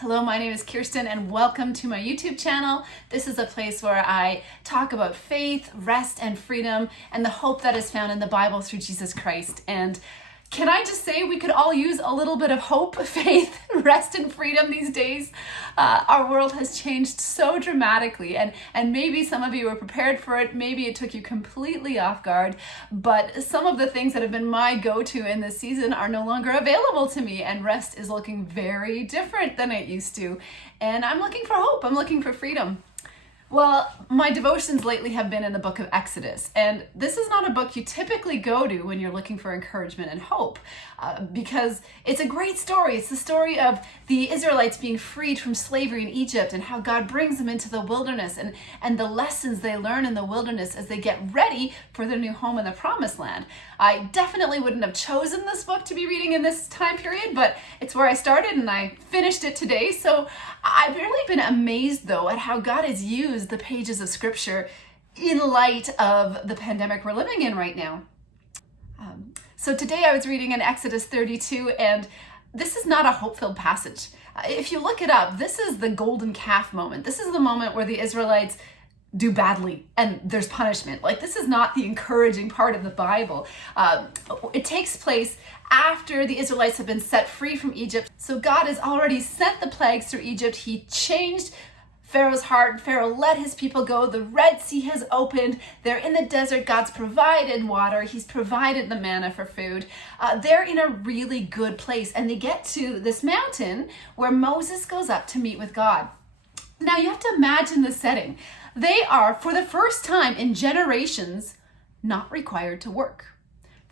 Hello, my name is Kirsten and welcome to my YouTube channel. This is a place where I talk about faith, rest, and freedom and the hope that is found in the Bible through Jesus Christ. And can I just say we could all use a little bit of hope, faith, rest, and freedom these days? Our world has changed so dramatically, and maybe some of you were prepared for it, maybe it took you completely off guard, but some of the things that have been my go-to in this season are no longer available to me, and rest is looking very different than it used to. And I'm looking for hope, I'm looking for freedom. Well, my devotions lately have been in the book of Exodus, and this is not a book you typically go to when you're looking for encouragement and hope, because it's a great story. It's the story of the Israelites being freed from slavery in Egypt and how God brings them into the wilderness and the lessons they learn in the wilderness as they get ready for their new home in the promised land. I definitely wouldn't have chosen this book to be reading in this time period, but it's where I started and I finished it today. So I've really been amazed though at how God has used the pages of scripture in light of the pandemic we're living in right now. So today I was reading in Exodus 32, and this is not a hope-filled passage. If you look it up, this is the golden calf moment. This is the moment where the Israelites do badly and there's punishment. Like, this is not the encouraging part of the Bible. It takes place after the Israelites have been set free from Egypt. So God has already sent the plagues through Egypt. He changed Pharaoh's heart. Pharaoh let his people go. The Red Sea has opened. They're in the desert. God's provided water. He's provided the manna for food. They're in a really good place. And they get to this mountain where Moses goes up to meet with God. Now you have to imagine the setting. They are, for the first time in generations, not required to work.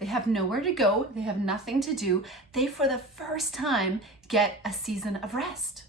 They have nowhere to go. They have nothing to do. They, for the first time, get a season of rest.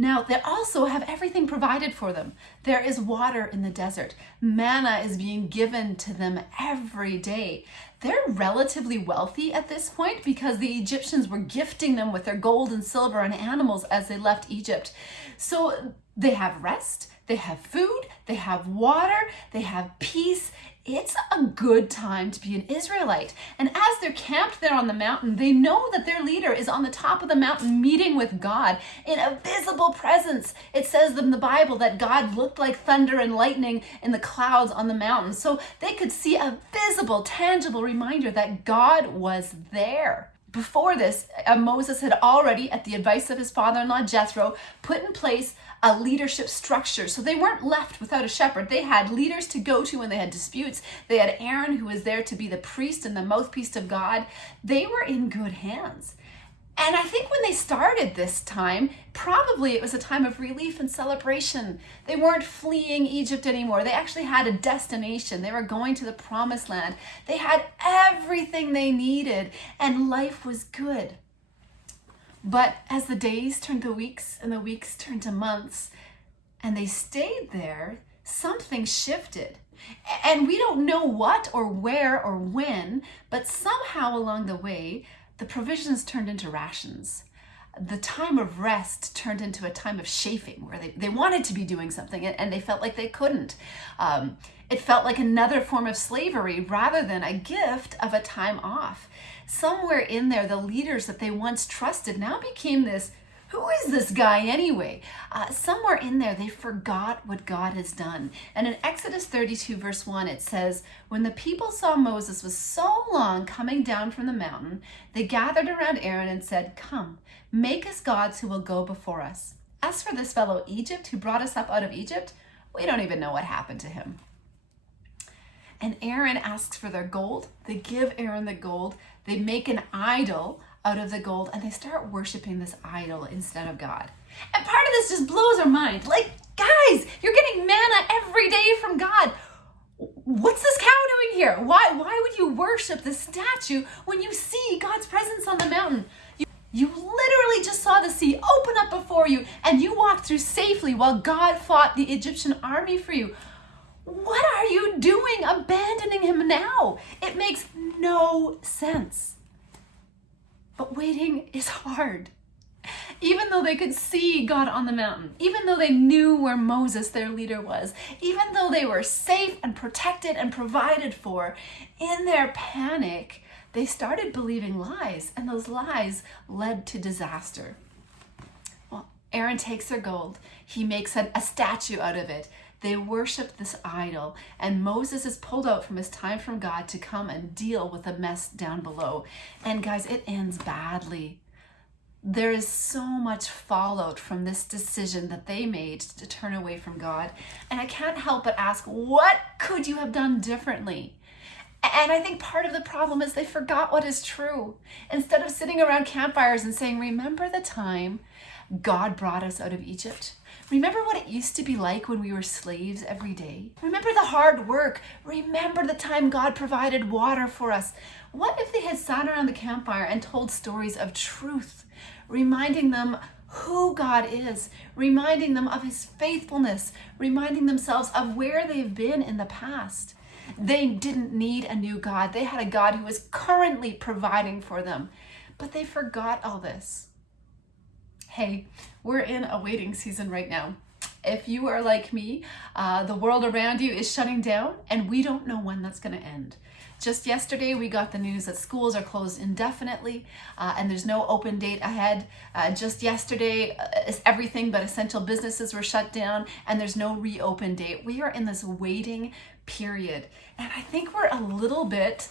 Now, they also have everything provided for them. There is water in the desert. Manna is being given to them every day. They're relatively wealthy at this point because the Egyptians were gifting them with their gold and silver and animals as they left Egypt. So they have rest, they have food, they have water, they have peace. It's a good time to be an Israelite. And as they're camped there on the mountain, they know that their leader is on the top of the mountain meeting with God in a visible presence. It says in the Bible that God looked like thunder and lightning in the clouds on the mountain. So they could see a visible, tangible reminder that God was there. Before this, Moses had already, at the advice of his father-in-law Jethro, put in place a leadership structure. So they weren't left without a shepherd. They had leaders to go to when they had disputes. They had Aaron, who was there to be the priest and the mouthpiece of God. They were in good hands. And I think when they started this time, probably it was a time of relief and celebration. They weren't fleeing Egypt anymore. They actually had a destination. They were going to the promised land. They had everything they needed, and life was good. But as the days turned to weeks and the weeks turned to months, and they stayed there, something shifted. And we don't know what or where or when, but somehow along the way, the provisions turned into rations. The time of rest turned into a time of chafing, where they wanted to be doing something and they felt like they couldn't. It felt like another form of slavery rather than a gift of a time off. Somewhere in there, the leaders that they once trusted now became this, who is this guy anyway? Somewhere in there, they forgot what God has done. And in Exodus 32, verse 1, it says, when the people saw Moses was so long coming down from the mountain, they gathered around Aaron and said, come, make us gods who will go before us. As for this fellow Egypt who brought us up out of Egypt, we don't even know what happened to him. And Aaron asks for their gold. They give Aaron the gold. They make an idol out of the gold, and they start worshiping this idol instead of God. And part of this just blows our mind. Like, guys, you're getting manna every day from God. What's this cow doing here? Why would you worship the statue when you see God's presence on the mountain? You literally just saw the sea open up before you, and you walked through safely while God fought the Egyptian army for you. What are you doing abandoning him now? It makes no sense. But waiting is hard. Even though they could see God on the mountain, even though they knew where Moses, their leader, was, even though they were safe and protected and provided for, in their panic, they started believing lies, and those lies led to disaster. Aaron takes their gold. He makes a statue out of it. They worship this idol, and Moses is pulled out from his time from God to come and deal with the mess down below. And guys, it ends badly. There is so much fallout from this decision that they made to turn away from God. And I can't help but ask, what could you have done differently? And I think part of the problem is they forgot what is true. Instead of sitting around campfires and saying, remember the time God brought us out of Egypt? Remember what it used to be like when we were slaves every day? Remember the hard work? Remember the time God provided water for us? What if they had sat around the campfire and told stories of truth, reminding them who God is, reminding them of his faithfulness, reminding themselves of where they've been in the past? They didn't need a new God. They had a God who was currently providing for them, but they forgot all this. Hey, we're in a waiting season right now. If you are like me, the world around you is shutting down, and we don't know when that's going to end. Just yesterday, we got the news that schools are closed indefinitely, and there's no open date ahead. Just yesterday, everything but essential businesses were shut down, and there's no reopen date. We are in this waiting period, and I think we're a little bit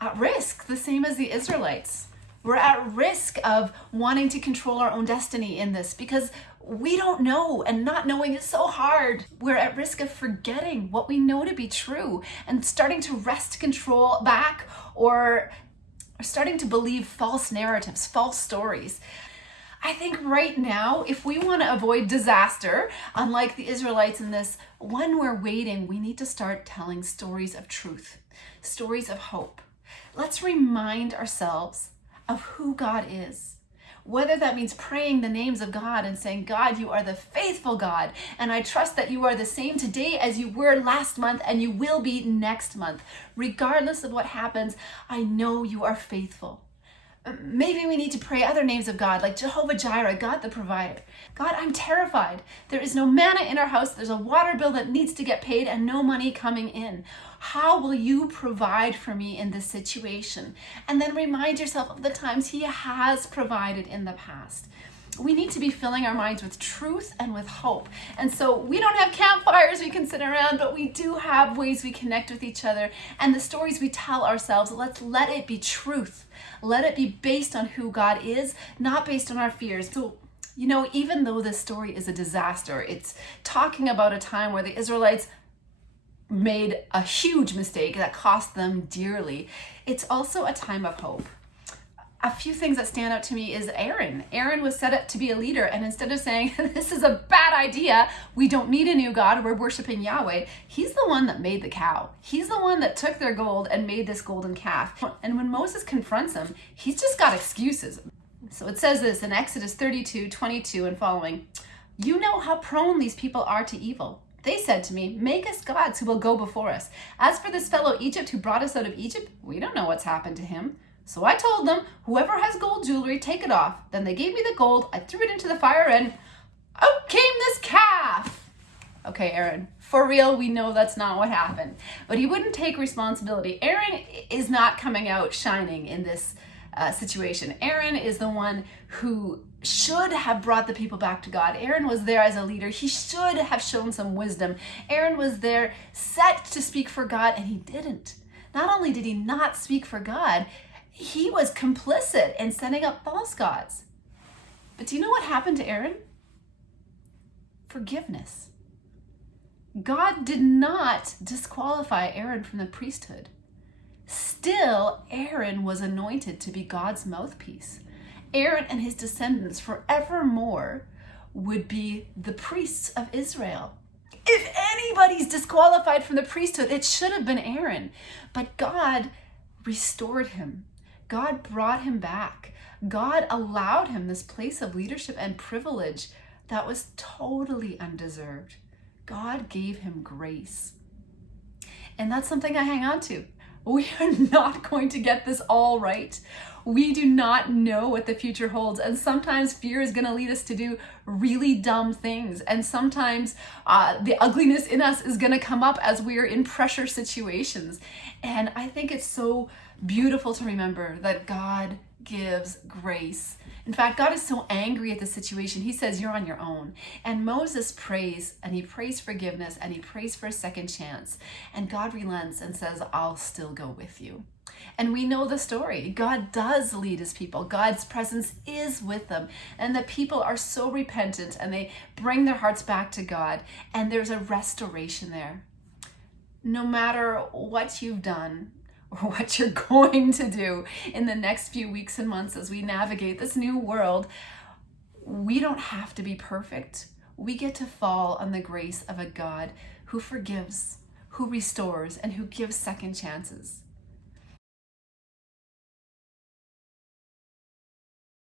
at risk, the same as the Israelites. We're at risk of wanting to control our own destiny in this because we don't know, and not knowing is so hard. We're at risk of forgetting what we know to be true and starting to wrest control back, or starting to believe false narratives, false stories. I think right now, if we want to avoid disaster, unlike the Israelites in this, when we're waiting, we need to start telling stories of truth, stories of hope. Let's remind ourselves of who God is. Whether that means praying the names of God and saying, God, you are the faithful God, and I trust that you are the same today as you were last month, and you will be next month. Regardless of what happens, I know you are faithful. Maybe we need to pray other names of God, like Jehovah Jireh, God the provider. God, I'm terrified. There is no manna in our house. There's a water bill that needs to get paid and no money coming in. How will you provide for me in this situation? And then remind yourself of the times he has provided in the past. We need to be filling our minds with truth and with hope. And so we don't have campfires we can sit around, but we do have ways we connect with each other. And the stories we tell ourselves, let's let it be truth. Let it be based on who God is, not based on our fears. So, even though this story is a disaster, it's talking about a time where the Israelites made a huge mistake that cost them dearly. It's also a time of hope. A few things that stand out to me is Aaron. Aaron was set up to be a leader, and instead of saying, this is a bad idea, we don't need a new God, we're worshiping Yahweh, he's the one that made the cow. He's the one that took their gold and made this golden calf. And when Moses confronts him, he's just got excuses. So it says this in Exodus 32:22 and following, you know how prone these people are to evil. They said to me, make us gods who will go before us. As for this fellow Egypt who brought us out of Egypt, we don't know what's happened to him. So I told them, whoever has gold jewelry, take it off. Then they gave me the gold, I threw it into the fire, and out came this calf. Okay, Aaron, for real, we know that's not what happened. But he wouldn't take responsibility. Aaron is not coming out shining in this situation. Aaron is the one who should have brought the people back to God. Aaron was there as a leader. He should have shown some wisdom. Aaron was there set to speak for God, and he didn't. Not only did he not speak for God, he was complicit in setting up false gods. But do you know what happened to Aaron? Forgiveness. God did not disqualify Aaron from the priesthood. Still, Aaron was anointed to be God's mouthpiece. Aaron and his descendants forevermore would be the priests of Israel. If anybody's disqualified from the priesthood, it should have been Aaron. But God restored him. God brought him back. God allowed him this place of leadership and privilege that was totally undeserved. God gave him grace. And that's something I hang on to. We are not going to get this all right. We do not know what the future holds. And sometimes fear is going to lead us to do really dumb things. And sometimes the ugliness in us is going to come up as we are in pressure situations. And I think it's so beautiful to remember that God gives grace. In fact, God is so angry at the situation, he says, you're on your own. And Moses prays, and he prays forgiveness, and he prays for a second chance. And God relents and says, I'll still go with you. And we know the story. God does lead his people. God's presence is with them. And the people are so repentant, and they bring their hearts back to God. And there's a restoration there. No matter what you've done, or what you're going to do in the next few weeks and months as we navigate this new world, we don't have to be perfect. We get to fall on the grace of a God who forgives, who restores, and who gives second chances.